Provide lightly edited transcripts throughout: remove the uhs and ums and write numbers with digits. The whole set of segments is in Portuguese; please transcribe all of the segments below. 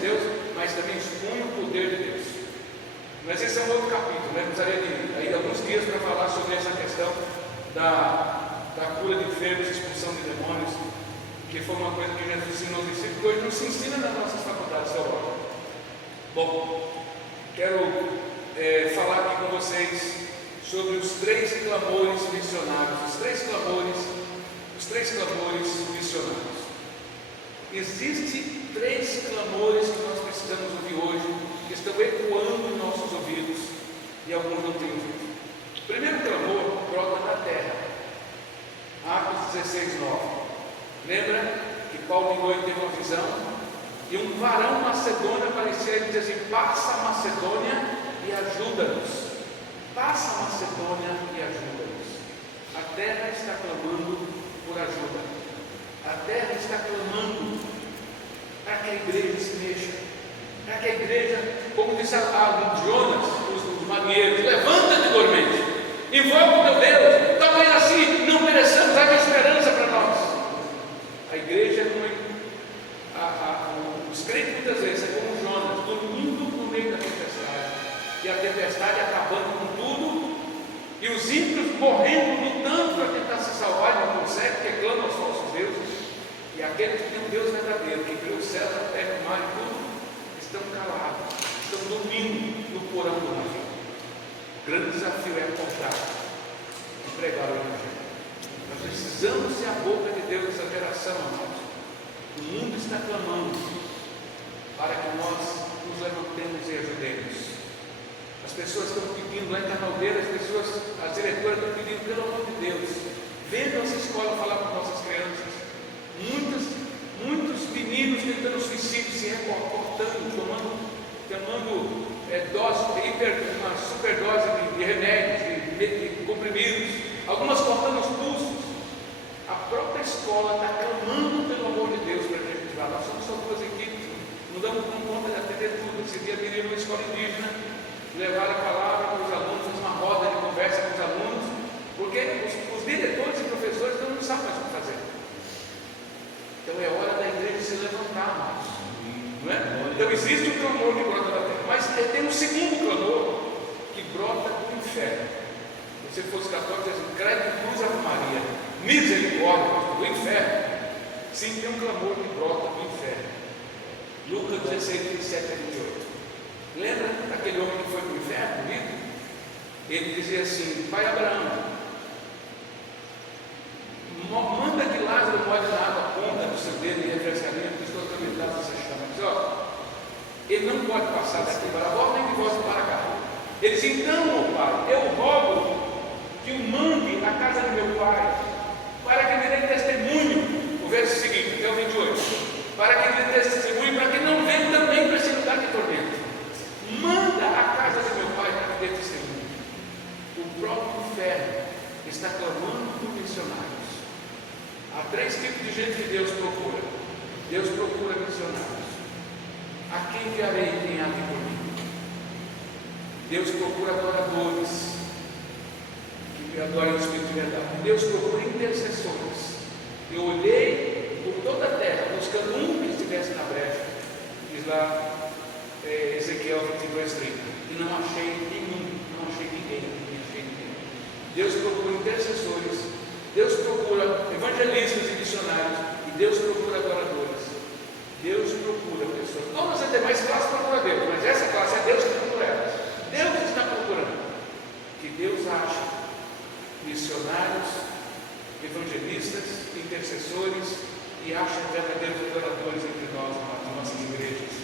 Deus, mas também expunham o poder de Deus. Mas esse é um outro capítulo, né? Precisaria de aí alguns dias para falar sobre essa questão da cura de enfermos, expulsão de demônios, que foi uma coisa que Jesus ensinou aos discípulos, que hoje não se ensina nas nossas faculdades teológicas. Bom, quero falar aqui com vocês sobre os três clamores missionários, os três clamores missionários. Existem três clamores que nós precisamos ouvir hoje, que estão ecoando em nossos ouvidos, e alguns não têm ouvido. O primeiro clamor brota da terra. Atos 16:9. Lembra que Paulo de noite teve uma visão, e um varão macedônio aparecia e dizia assim: passa a Macedônia e ajuda-nos. Passa a Macedônia e ajuda-nos. A terra está clamando por ajuda. A terra está clamando para que a igreja se mexa, para que a igreja, como disse Jonas, os marinheiros: levanta-te, dormente, invoca o teu Deus, talvez assim não mereçamos, haja esperança para nós. A igreja é como os crentes muitas vezes é como Jonas, dormindo no meio da tempestade, e a tempestade acabando com tudo, e os ímpios morrendo, lutando para tentar se salvar, e não conseguem, porque clamam aos falsos deuses. E aqueles que têm um Deus verdadeiro, que criou o céu, a terra, o mar e tudo, estão calados, estão dormindo no porão do navio. O grande desafio é contar e pregar o Evangelho. Nós precisamos ser a boca de Deus nessa geração, amados. O mundo está clamando para que nós nos levantemos e ajudemos. As pessoas estão pedindo lá em Canaldeira, as diretoras estão pedindo, pelo amor de Deus, vem nossa escola falar com nossas crianças. Muitos meninos tentando suicídio, se recortando, tomando uma superdose de remédios, de comprimidos, algumas cortando os pulsos. A própria escola está clamando pelo amor de Deus para que a gente vá lá. Somos só duas equipes, não damos conta de atender tudo. Esse dia viria numa escola indígena, levar a palavra para os alunos, fazer uma roda de conversa com os alunos, porque os diretores e professores não sabem mais o que fazer. Então é hora da igreja se levantar, amados, não é? Então existe um clamor que brota da terra, mas tem um segundo clamor que brota do inferno. Se você fosse católico, diz assim: credo, cruz, Ave Maria, misericórdia do inferno. Sim, tem um clamor que brota do inferno. Lucas 16, 27 a 28. Lembra daquele homem que foi para o inferno comigo? Ele dizia assim: pai Abraão, manda que Lázaro molhe na água a ponta do seu dedo e refrescamento, que estou atormentado nessa chama. Mas ele não pode passar daqui para a volta nem de volta para cá. Ele diz: então, meu pai, eu rogo que o mande à casa de meu pai, para que me dê testemunho. O verso seguinte, até o 28, para que me dê testemunho, para que não venha também para esse lugar de tormento. Manda à casa de meu pai para que dê testemunho. O próprio inferno está clamando por missionários. Há três tipos de gente que Deus procura. Deus procura missionários. A quem enviarei quem há de por mim? Deus procura adoradores que adorem o Espírito de verdade. Deus procura intercessores. Eu olhei por toda a terra, buscando um que estivesse na brecha. Diz lá Ezequiel 22:30. E não achei nenhum, não achei ninguém. Deus procura intercessores. Deus procura evangelistas e missionários, e Deus procura adoradores. Deus procura pessoas. Todas as demais classes procuram Deus, mas essa classe é Deus que procura elas. Deus está procurando que Deus ache missionários, evangelistas, intercessores, e ache verdadeiros adoradores entre nós, nas nossas igrejas.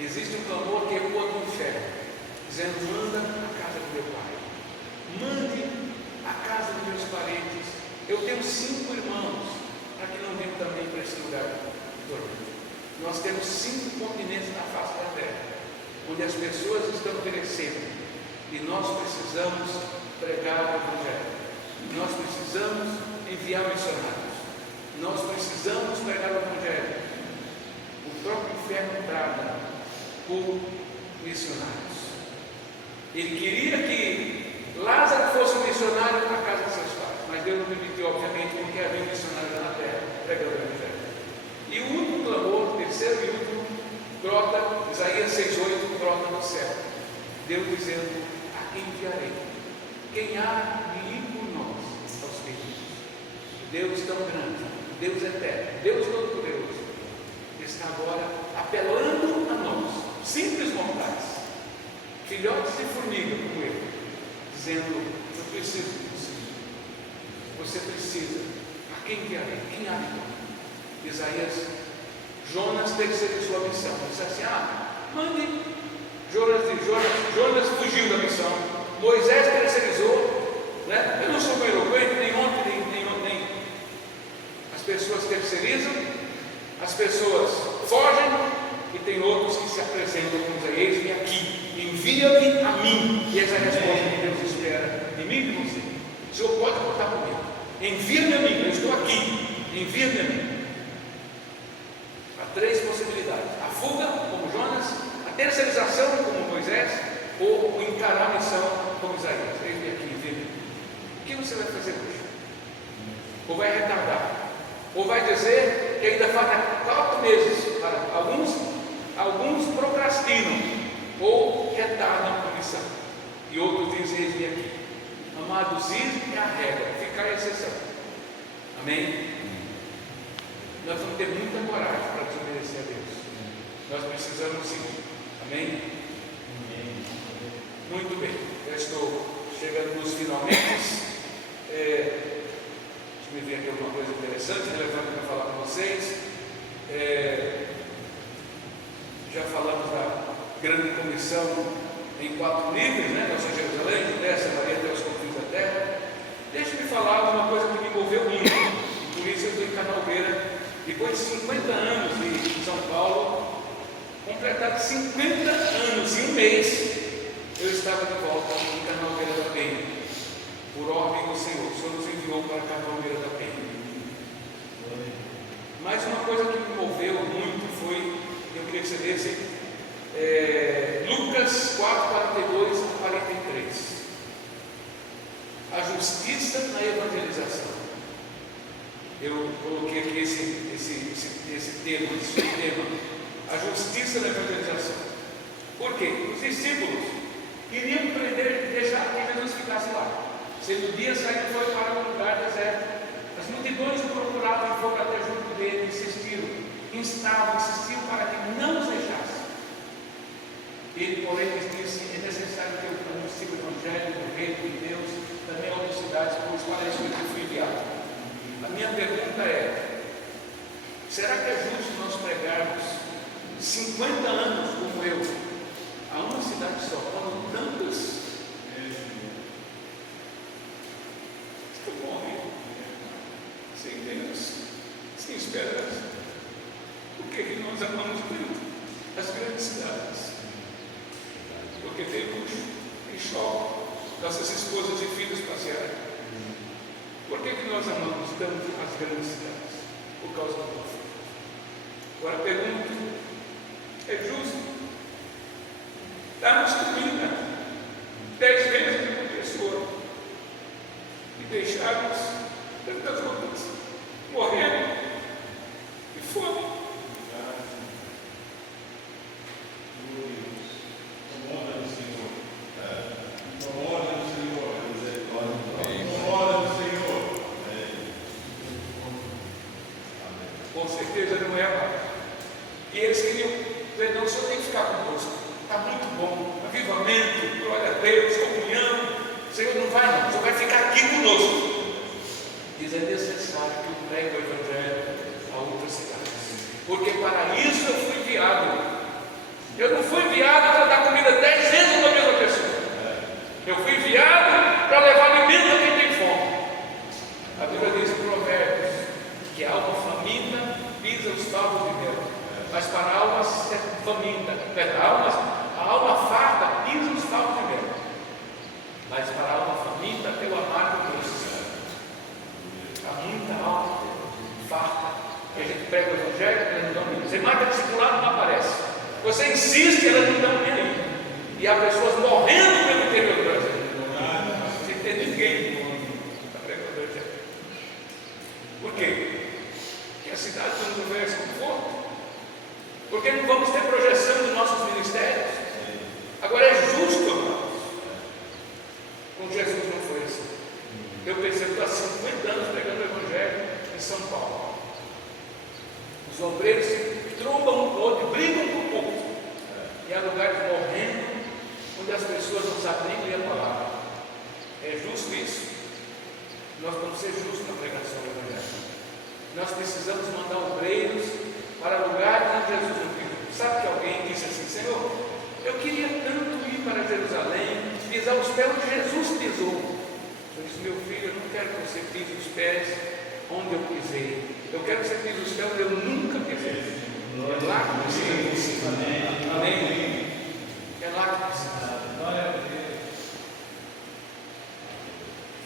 Existe um clamor que ecoa do inferno, dizendo: manda a casa do meu pai, mande a casa dos meus parentes. Eu tenho 5 irmãos, para que não venham também para esse lugar de tormento. Nós temos 5 continentes na face da terra, onde as pessoas estão perecendo, e nós precisamos pregar o Evangelho, nós precisamos enviar missionários, nós precisamos pregar o Evangelho. O próprio inferno trata por missionários. Ele queria que Lázaro fosse um missionário na casa de seus pais, Deus não permitiu, obviamente, porque havia missionários na terra pregando o Evangelho. E o último clamor brota, Isaías 6,8, brota do céu. Deus dizendo: a quem enviarei? Quem há de ir por nós aos perdidos? Deus tão grande, Deus eterno, Deus todo-poderoso, está agora apelando a nós, simples mortais, filhotes de formiga como eu, dizendo: eu preciso de você. Você precisa. A quem enviarei? Quem há de ir? Isaías, Jonas terceirizou a missão. Ele disse assim: mande. Jonas fugiu da missão. Moisés terceirizou, né? Eu não sou bem eloquente, nem ontem, nem. As pessoas terceirizam, as pessoas fogem, e tem outros que se apresentam como dizer: eis-me aqui, envia-me a mim. E essa é a resposta que Deus espera de mim e de você. O Senhor pode contar comigo. Envia-me a mim, eu estou aqui, envia-me a mim. Há três possibilidades: a fuga, como Jonas, a terceirização, como Moisés, ou o encarar a missão, como Isaías. Eis-me aqui, envia-me a mim. O que você vai fazer hoje? Ou vai retardar? Ou vai dizer que ainda falta 4 meses? Para alguns procrastinam ou retardam a missão, e outros dizem: eis-me aqui. Amados, ir é a regra, ficar é a exceção. Amém? Nós vamos ter muita coragem para desobedecer a Deus. Nós precisamos seguir. Amém? Muito bem, já estou chegando nos finalmente. Deixa eu ver aqui alguma coisa interessante, relevante para falar com vocês. Já falamos da grande comissão em 4 níveis, né? Nossa Jerusalém, Judéia, Samaria, até os confins da terra. Deixe-me falar de uma coisa que me envolveu muito, e por isso eu estou em Canalveira. Depois de 50 anos de São Paulo, completado 50 anos e um mês, eu estava de volta em Canalveira da Penha, por ordem do Senhor. O Senhor nos enviou para Canalveira da Penha. Mas uma coisa que me moveu muito foi, eu queria que você lesse Lucas 4, 42 a 43. A justiça na evangelização. Eu coloquei aqui esse tema, a justiça na evangelização. Por quê? Os discípulos queriam deixar que Jesus ficasse lá. Sendo dia, saindo foi para um lugar deserto. As multidões o procuravam e foram até junto dele, insistiam para que não os deixasse. Ele, porém, lhes disse: é necessário que eu anuncie o Evangelho do Reino de Deus também a outras cidades, por para isso eu fui enviado. A minha pergunta é: será que é justo nós pregarmos 50 anos como eu a uma cidade só, quando tantas estão morrendo sem Deus, sem esperança? Por que nós amamos tanto as grandes cidades? Porque tem luxo, tem shopping, nossas esposas e filhos passearem. Por que nós amamos tanto as grandes cidades? Por causa do conforto. Agora pergunto: é justo darmos comida 10 vezes de uma pessoa e deixarmos tantas outras morrendo de fome? Com certeza não é amado. E eles queriam dizer: não, o senhor tem que ficar conosco, está muito bom, avivamento, glória a Deus, comunhão. O Senhor não vai, não, o senhor vai ficar aqui conosco. Diz: é necessário que eu pregue o Evangelho a outras cidades, porque para isso eu fui enviado. Eu não fui enviado para dar comida 10 vezes para a mesma pessoa. Eu fui enviado para levar alimento a quem tem fome. A Bíblia diz em Provérbios que a alma faminta pisa os favos de mel, mas para a alma faminta, a alma farta pisa os favos de mel, mas para a alma faminta pelo amargo doce. Há muita alma farta que a gente prega o Evangelho, ela não dá um minuto. Você marca discipulado, não aparece. Você insiste, ela não dá um minuto. E há pessoas morrendo pelo interior do Brasil. Sem ter ninguém para pregar o Evangelho. Por quê? Porque a cidade não oferece conforto. Porque não vamos ter projeção Os obreiros se trombam um com o outro, brigam por pouco. E há lugares morrendo, onde as pessoas não sabem nem ler a palavra. É justo isso? Nós vamos ser justos na pregação do Evangelho. Nós precisamos mandar obreiros para lugares onde Jesus não viu. Sabe que alguém disse assim: Senhor, eu queria tanto ir para Jerusalém, pisar os pés onde Jesus pisou. Eu disse: meu filho, eu não quero que você pise os pés onde eu pisei. Eu quero que você pise os pés onde eu nunca pisei. É lá que precisa. Amém. É lá que precisa.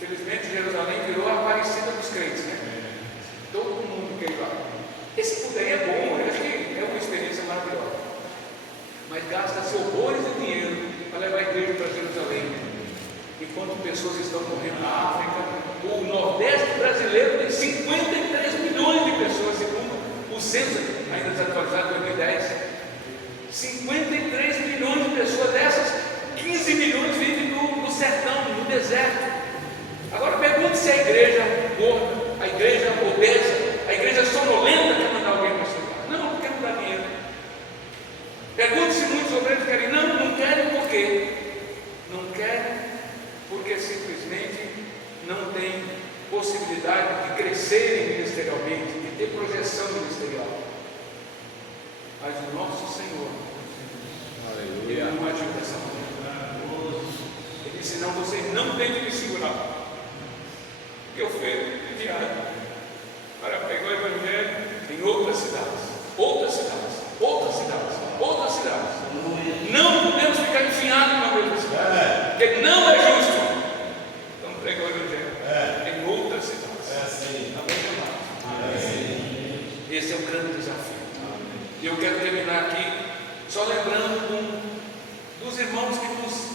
Infelizmente, Jerusalém virou a Aparecida dos crentes, né? Todo mundo quer ir lá. Esse puder é bom, eu acho que é uma experiência maravilhosa. Mas gasta-se horrores de dinheiro para levar a igreja para Jerusalém. Enquanto pessoas estão morrendo na África, o Nordeste brasileiro tem 53 milhões de pessoas, segundo o censo, ainda desatualizado em 2010. 53 milhões de pessoas, dessas 15 milhões vivem no sertão, no deserto. Agora pergunte se a igreja gorda, a igreja obesa, a igreja sonolenta quer mandar alguém para esse lugar. Não quer dar dinheiro. Pergunte se muitos obreiros querem. Não querem por quê? Não querem porque simplesmente não tem possibilidade de crescerem ministerialmente, de ter projeção ministerial. Mas o nosso Senhor, Ele não agiu dessa maneira. Ele disse: não, vocês não têm de me segurar. Que eu fui enviado para pregar o Evangelho em outras cidades. Não podemos ficar enfiados numa mesma cidade, porque não é justo. Então pregar o Evangelho em outras cidades. Amém, amados? Esse é o grande desafio. E eu quero terminar aqui só lembrando dos irmãos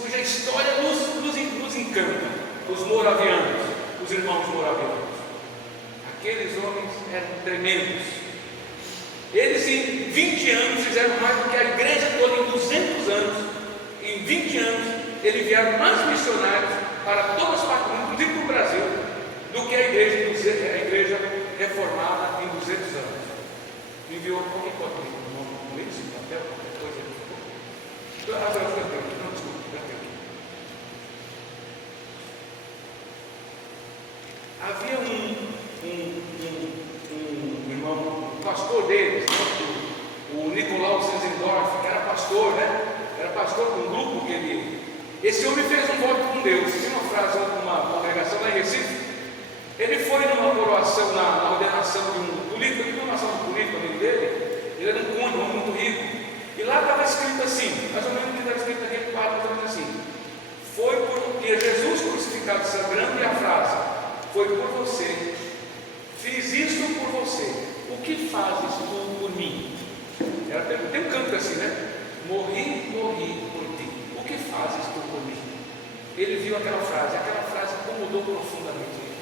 cuja história nos encanta, os moravianos. Os irmãos moravianos, aqueles homens eram tremendos. Eles em 20 anos fizeram mais do que a igreja toda em 200 anos. Em 20 anos eles vieram mais missionários para todas as partes, inclusive para o Brasil, do que a igreja reformada em 200 anos. Me enviou alguém pode com isso, papel, qualquer coisa. Não, desculpa. Havia um irmão, um pastor deles, o Nicolau Zinzendorf, que era pastor, né? Era pastor de um grupo que ele. Esse homem fez um voto com Deus. Tem uma frase de uma congregação lá em Recife. Ele foi numa coroação, na ordenação de um político, amigo dele. Ele era um cunho, um homem muito rico. E lá estava escrito assim, mais ou menos o que estava escrito naquele quadro, mais ou menos assim: foi porque Jesus crucificado sangrando, e a frase: foi por você, fiz isso por você, o que fazes tu por mim? Tem um canto assim, né? Morri por ti, o que fazes tu por mim? Ele viu aquela frase incomodou profundamente ele.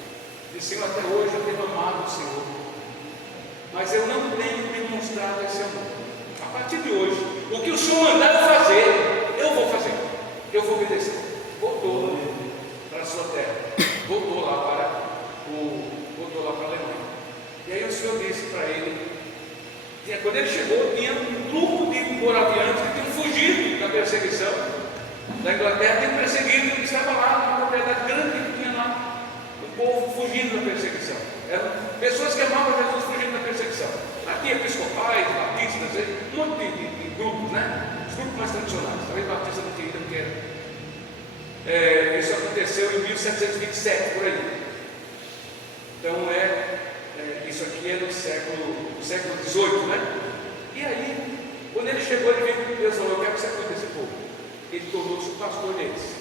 Disse: Senhor, até hoje eu tenho amado o Senhor, mas eu não tenho demonstrado esse amor. A partir de hoje, o que o Senhor mandar eu fazer, eu vou fazer, eu vou obedecer. Voltou para a sua terra, voltou lá para a Alemanha. E aí o Senhor disse para ele, quando ele chegou, tinha um grupo de moravianos que tinham fugido da perseguição da Inglaterra, tinham perseguido, que estava lá numa propriedade grande que tinha lá, o povo fugindo da perseguição. Eram pessoas que amavam Jesus fugindo da perseguição. Lá tinha episcopais, batistas, um monte de grupos, né? Os grupos mais tradicionais. Talvez batista não tinha, não quero. Isso aconteceu em 1727, por aí. Então isso aqui é do século XVIII, né? E aí, quando ele chegou, ele veio com Deus: eu quero que você cuide desse povo. Ele tornou-se o pastor deles.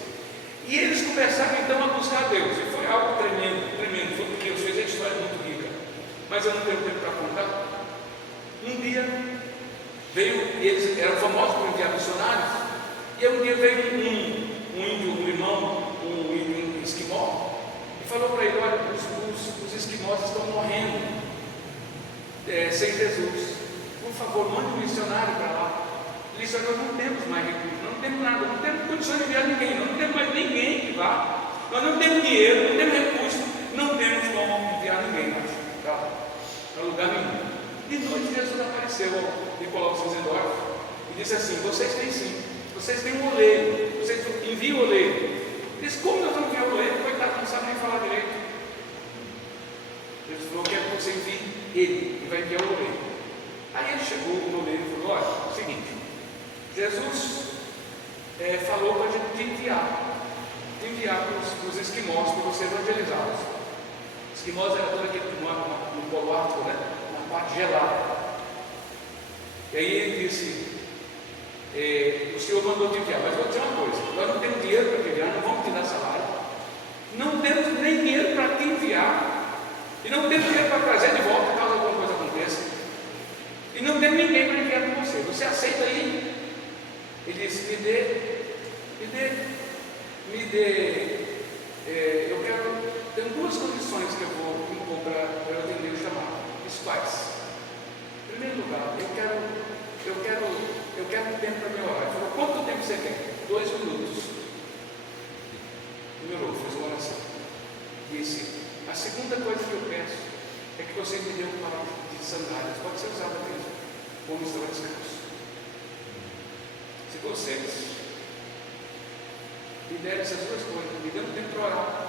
E eles começaram então a buscar Deus. E foi algo tremendo. Foi porque eu fiz a história muito rica. Mas eu não tenho tempo para contar. Um dia veio, eles eram famosos por enviar missionários. E um dia veio um índio esquimó, e falou para ele: olha, os esquimós estão morrendo sem Jesus, por favor, mande um missionário para lá. Ele disse: nós não temos mais recursos, não temos nada, não temos condições de enviar ninguém, não temos mais ninguém que vá, nós não temos dinheiro, não temos recursos, não temos como enviar ninguém mais para lugar nenhum. De noite Jesus apareceu ao Nicolau Zinzendorf e disse assim: vocês têm um oleiro, vocês enviam o oleiro. Ele disse: como nós vamos enviar o oleiro? Coitado, não sabe nem falar direito. Jesus falou: quero que você envie ele, e vai enviar o oleiro. Aí ele chegou no oleiro e falou: olha, é o seguinte, Jesus falou para a gente te enviar para os esquimós, para você evangelizá-los. Esquimós era todo aquele que mora no Polo Ártico, né? Na parte gelada. E aí ele disse: o Senhor mandou te enviar, mas vou dizer uma coisa: nós não temos dinheiro para te enviar, não vamos te dar salário, não temos nem dinheiro para te enviar, e não temos dinheiro para trazer de volta caso alguma coisa aconteça, e não temos ninguém para enviar com você. Você aceita aí? Ele disse: me dê, eu quero, tenho duas condições que eu vou impor para eu atender o chamado. Isso quais? Em primeiro lugar, eu quero tempo para me orar. Ele falou: quanto tempo você quer? 2 minutos. Melhorou, fez uma oração. Disse: a segunda coisa que eu peço é que você me dê um par de sandálias, pode ser usado mesmo, como estão descalços. Se vocês me derem essas duas coisas, me dê um tempo para orar,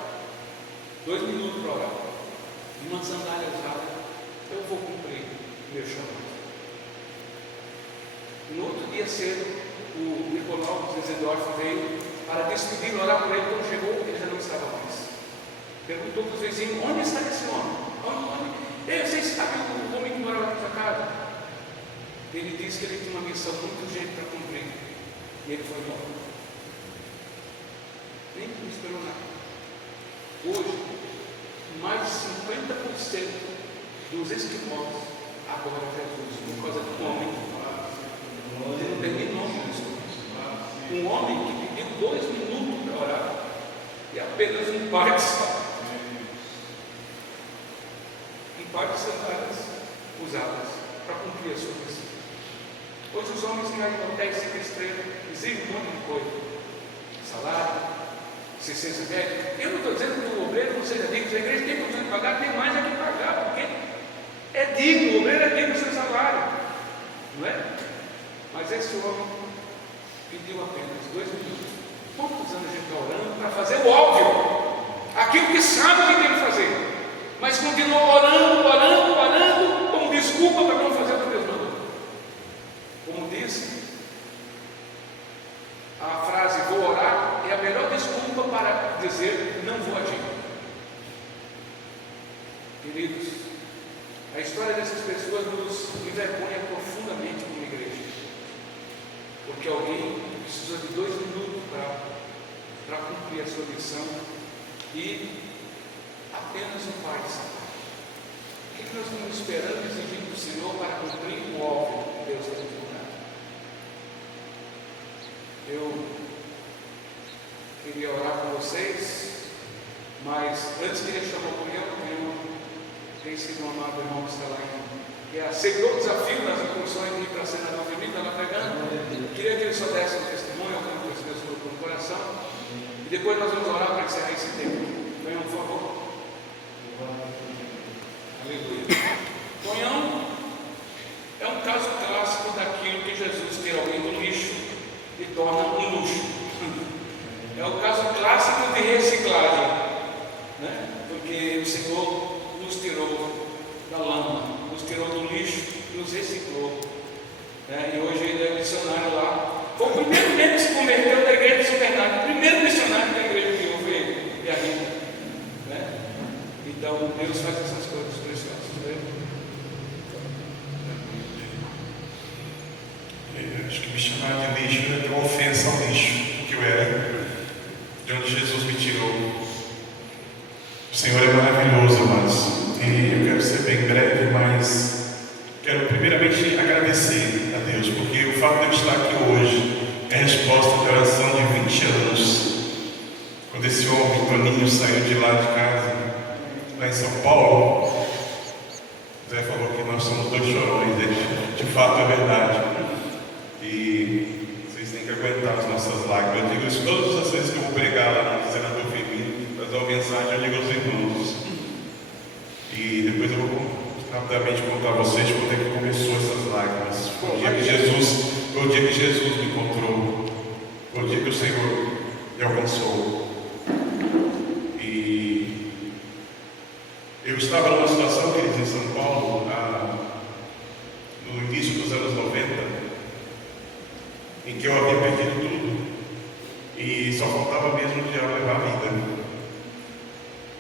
2 minutos para orar, e uma sandália usada, eu vou cumprir o meu chamado. No outro dia cedo, o Nicolau Zinzendorf veio para despedir, orar por ele. Quando chegou, ele já não estava mais. Perguntou para os vizinhos: onde está esse homem? Onde? Vocês sabem o homem que morava na sua casa? Ele disse que ele tinha uma missão muito urgente para cumprir, e ele foi embora. Nem esperou nada. Hoje, mais de 50% dos esquimós adoram Jesus por causa de um homem. Ele não tem nem nome nisso. Um homem que pediu 2 minutos para orar e apenas um par de sandálias. Um par de sandálias usadas para cumprir a sua missão. Hoje os homens caem em hotéis 5 estrelas, exigem um monte de coisa: salário, assistência médica. Eu não estou dizendo que o obreiro não seja digno, a igreja tem condição de pagar, tem mais a que pagar, porque é digno, o obreiro é digno do seu salário, não é? Mas esse homem pediu apenas 2 minutos. Quantos anos a gente está orando para fazer o óbvio, aquilo que sabe que tem que fazer, mas continua orando, como desculpa para não fazer o que Deus mandou. Como disse, a frase "vou orar" é a melhor desculpa para dizer "não vou agir". Queridos, a história dessas pessoas nos envergonha profundamente como igreja, porque alguém precisou de 2 minutos para cumprir a sua missão e apenas um par de sapatos. O que nós estamos esperando e exigindo do Senhor para cumprir o óbvio que Deus tem divulgado? Eu queria orar com vocês, mas antes queria chamar o Cunhão. Tem sido um amado irmão que está lá, que aceitou o desafio das incursões de ir para a senador Felipe, ela pregando. Queria que ele só desse um testemunho, alguma coisa que Deus colocou no coração, e depois nós vamos orar para encerrar esse tempo. Tonhão, por favor. Aleluia. Tonhão é um caso clássico daquilo que Jesus tira alguém do lixo e torna um luxo. É o caso clássico de reciclagem, né? Porque o Senhor nos tirou da lama, nos tirou do lixo, nos reciclou, né? E hoje ele é missionário lá. Foi o primeiro mesmo que se converteu da igreja de São Bernardo, o primeiro missionário da igreja que houve ele, e a Rita, né? Então Deus faz essas coisas preciosas, né? Acho que me chamar de lixo é uma ofensa ao lixo que eu era, de onde Jesus me tirou. O Senhor é maravilhoso, amados. E eu quero ser bem breve, mas quero primeiramente agradecer a Deus, porque o fato de eu estar aqui hoje é resposta de oração de 20 anos. Quando esse homem, Toninho, saiu de lá de casa, lá em São Paulo, Zé falou que nós somos 2 chorões, de fato é verdade. E vocês têm que aguentar as nossas lágrimas. Eu digo isso todas as vezes que eu vou pregar lá no Senador Firmino, fazer uma mensagem, eu digo aos irmãos. E depois eu vou rapidamente contar a vocês quando é que começou essas lágrimas. Foi o dia que Jesus me encontrou. Foi o dia que o Senhor me alcançou. E eu estava numa situação, queridos, em São Paulo, no início dos anos 90, em que eu havia perdido tudo e só faltava mesmo o diabo levar a vida.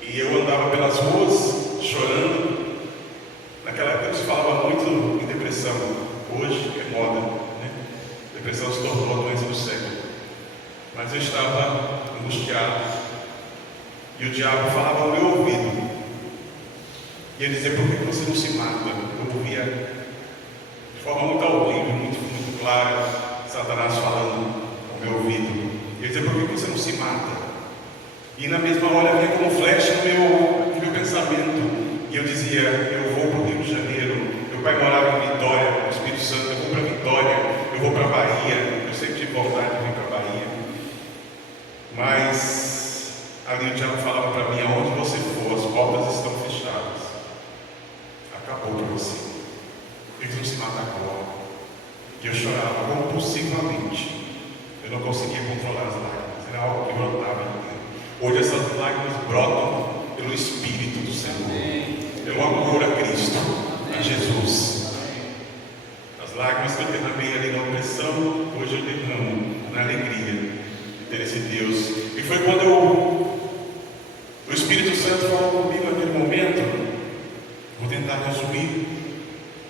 E eu andava pelas ruas chorando. Naquela época se falava muito em depressão. Hoje é moda, né? Depressão se tornou a doença do século. Mas eu estava angustiado e o diabo falava ao meu ouvido. E ele dizia: por que você não se mata? Eu ouvia de forma muito audível, muito clara, Satanás falando ao meu ouvido. Ele dizia: por que você não se mata? E na mesma hora vinha como flecha no meu pensamento. E eu dizia: eu vou para o Rio de Janeiro. Meu pai morava em Vitória, no Espírito Santo. Eu vou para Vitória, eu vou para Bahia. Eu sempre tive vontade de vir para Bahia. Mas ali o diabo falava para mim: aonde você for, as portas estão fechadas. Acabou para você. Eles não se matam agora. E eu chorava compulsivamente. Eu não conseguia controlar as lágrimas. Era algo que brotava em mim. Hoje essas lágrimas brotam pelo Espírito do Senhor, pelo amor a Cristo, a Jesus. As lágrimas que eu derramei ali na opressão, hoje eu derramo na alegria de ter esse Deus. E foi quando o Espírito Santo falou comigo naquele momento. Vou tentar resumir.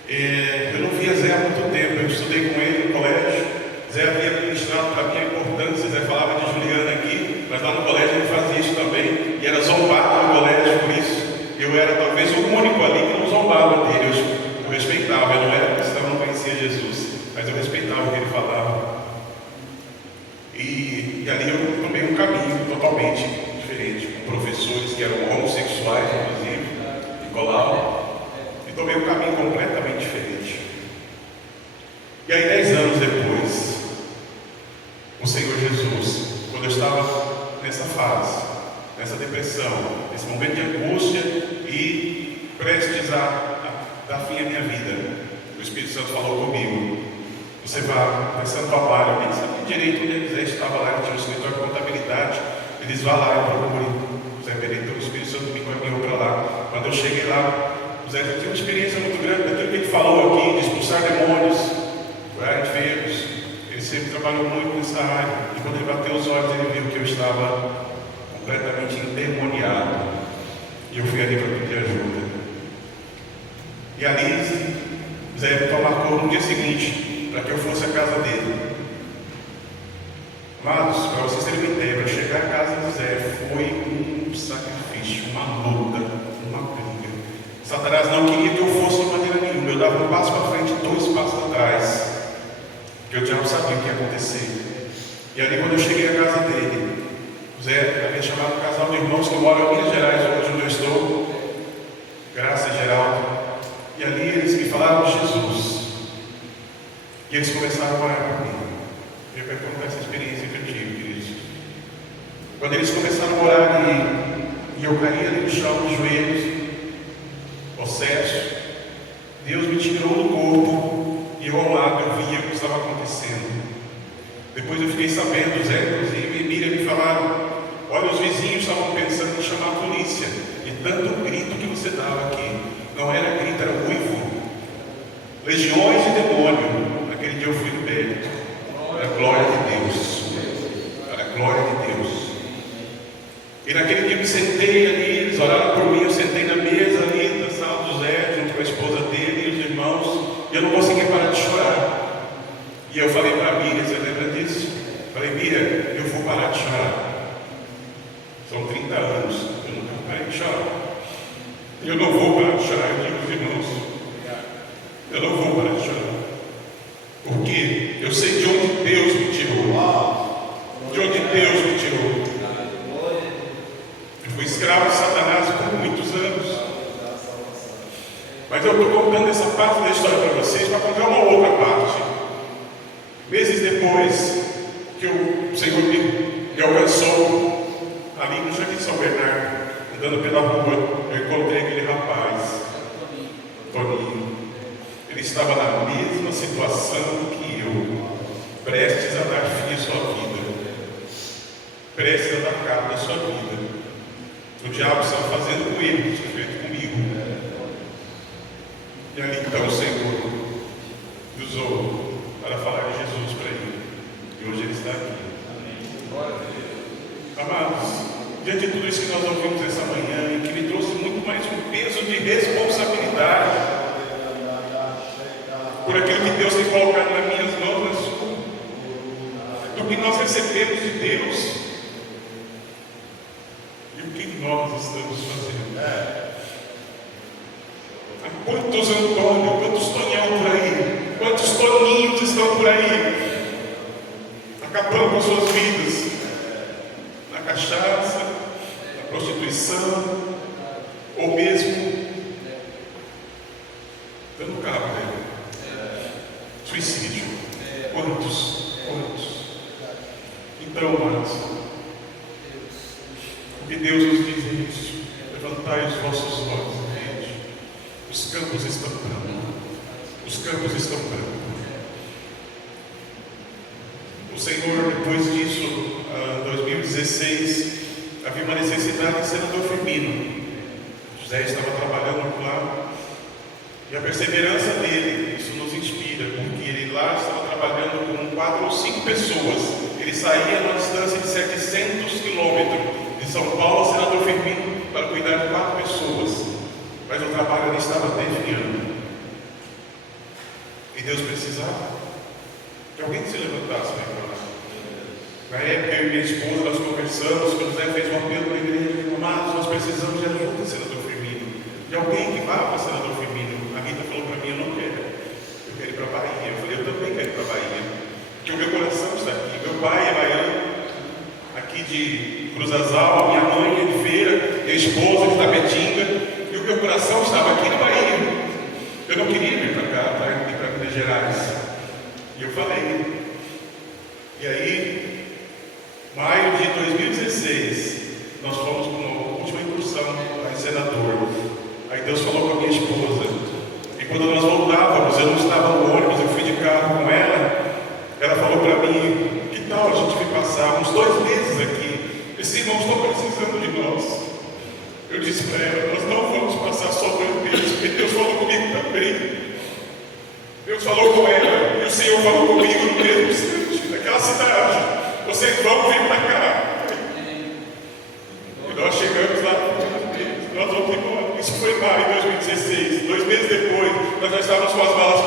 Eu não via Zé há muito tempo. Eu estudei com ele no colégio. Zé havia ministrado para mim a importância. Zé falava de Juliana aqui, mas lá no colégio ele fazia isso também, e era zombado no colégio por isso. Eu era talvez o único ali que não zombava dele. Eu respeitava, eu não era cristão, não conhecia Jesus, mas eu respeitava o que ele falava. E ali eu tomei um caminho totalmente diferente, com professores que eram homossexuais, inclusive, Nicolau, e tomei um caminho completamente diferente. E aí, 10 anos depois, o Senhor Jesus, quando eu estava nessa fase, nessa depressão, nesse momento de angústia e prestes a dar fim à minha vida, o Espírito Santo falou comigo: você vai pensando trabalho. Eu nem sabia direito onde eles estavam lá, tinha um escritório de contabilidade. Eles vão lá e procurem o Zé Pereira. Então o Espírito Santo me encaminhou para lá. Quando eu cheguei lá, o Zé tinha uma experiência muito grande daquilo que ele falou aqui, de expulsar demônios, curar enfermos. Ele sempre trabalhou muito nessa área. E quando ele bateu os olhos, ele viu que eu estava completamente endemoniado. E eu fui ali para pedir ajuda. E ali, Zé marcou no dia seguinte, para que eu fosse à casa dele. Amados, para vocês terem uma ideia, para chegar à casa de Zé foi um sacrifício, uma luta, uma briga. Satanás não queria que eu fosse de maneira nenhuma. Eu dava um passo para frente, 2 passos atrás, porque o diabo sabia o que ia acontecer. E ali, quando eu cheguei à casa dele, Zé havia chamado um casal de irmãos que moram em Minas Gerais, hoje onde eu estou, Graça e Geraldo. E ali eles me falaram de Jesus. E eles começaram a orar por mim. Eu quero contar essa experiência que eu tive, queridos. Quando eles começaram a orar e eu caí ali no chão de joelhos, possesso, Deus me tirou do corpo e eu ao lado eu via o que estava acontecendo. Depois eu fiquei sabendo, Zé, inclusive, e Miriam me falaram: olha, os vizinhos estavam pensando em chamar a polícia, de tanto grito que você dava aqui. Não era grito, era uivo. Legiões de demônio. Naquele dia eu fui liberto. Para a glória de Deus. Para a glória de Deus. E naquele dia eu me sentei ali, eles oraram por mim, eu sentei na mesa ali da sala do Zé, junto com a esposa dele e os irmãos, e eu não conseguia parar de chorar. E eu falei para a Miriam: você lembra disso? Falei: Miriam, eu vou parar de chorar. São 30 anos, eu nunca parei de chorar. Eu não vou parar de chorar, eu digo aos irmãos. Eu não vou parar de chorar. Porque eu sei de onde Deus me tirou. De onde Deus me tirou. Eu fui escravo de Satanás por muitos anos. Mas eu estou contando essa parte da história para vocês, para contar uma outra parte. Meses depois que o Senhor me alcançou, ali no Jardim São Bernardo, andando pela rua, eu encontrei aquele rapaz Toninho. Ele estava na mesma situação que eu, prestes a dar fim à sua vida, prestes a dar cabo da sua vida. O diabo estava fazendo com ele, que tinha feito comigo. E ali então o Senhor me usou para falar de Jesus para ele. E hoje ele está aqui. Amados, diante de tudo isso que nós ouvimos essa manhã, e que me trouxe muito mais um peso de responsabilidade por aquilo que Deus tem colocado nas minhas mãos, na sua, do que nós recebemos de Deus e o que nós estamos fazendo. Há quantos Antônio, quantos Tonhão por aí, quantos Toninhos estão por aí, acabando com suas vidas, na cachaça, na prostituição, ou mesmo dando cabo dele. Suicídio. Quantos? Então, amados, o que Deus nos diz é isso: levantai os vossos olhos, gente. Os campos estão brancos. Os campos estão brancos. O Senhor, depois disso, em 2016, havia uma necessidade de senador Firmino. José estava trabalhando lá, e a perseverança dele, isso nos inspira, porque ele lá estava trabalhando com 4 ou 5 pessoas. Ele saía numa distância de 700 quilômetros de São Paulo a senador Firmino para cuidar de 4 pessoas, mas o trabalho ali estava desviando. E Deus precisava que alguém se levantasse para ir lá. Na época, eu e minha esposa, nós conversamos, que o José fez um apelo na igreja: amados, nós precisamos de ajuda, senador Firmino, de alguém que vá para o senador Firmino. A Rita falou para mim: eu não quero, eu quero ir para a Bahia. Eu falei: eu também quero ir para a Bahia, porque o meu coração está aqui. Meu pai é baiano, aqui de Cruz Azal, a minha mãe é de Feira, minha esposa de Tapetinga, e o meu coração estava aqui na Bahia. Eu não queria vir para cá, para ir para Minas Gerais. E eu falei. E aí, maio de 2016, nós fomos para uma última incursão em senador. Aí Deus falou com a minha esposa. E quando nós voltávamos, eu não estava no ônibus, eu fui de carro com ela. Ela falou para mim: que tal a gente vir passar uns 2 meses aqui? Esses irmãos estão precisando de nós. Eu disse para ela: nós não vamos passar só 2 meses, porque Deus falou comigo também. Deus falou com ela, e o Senhor falou comigo no mesmo instante, naquela cidade: vocês vão vir para cá. E nós chegamos lá, nós vamos embora. Isso foi em maio de 2016. 2 meses depois, nós já estávamos com as malas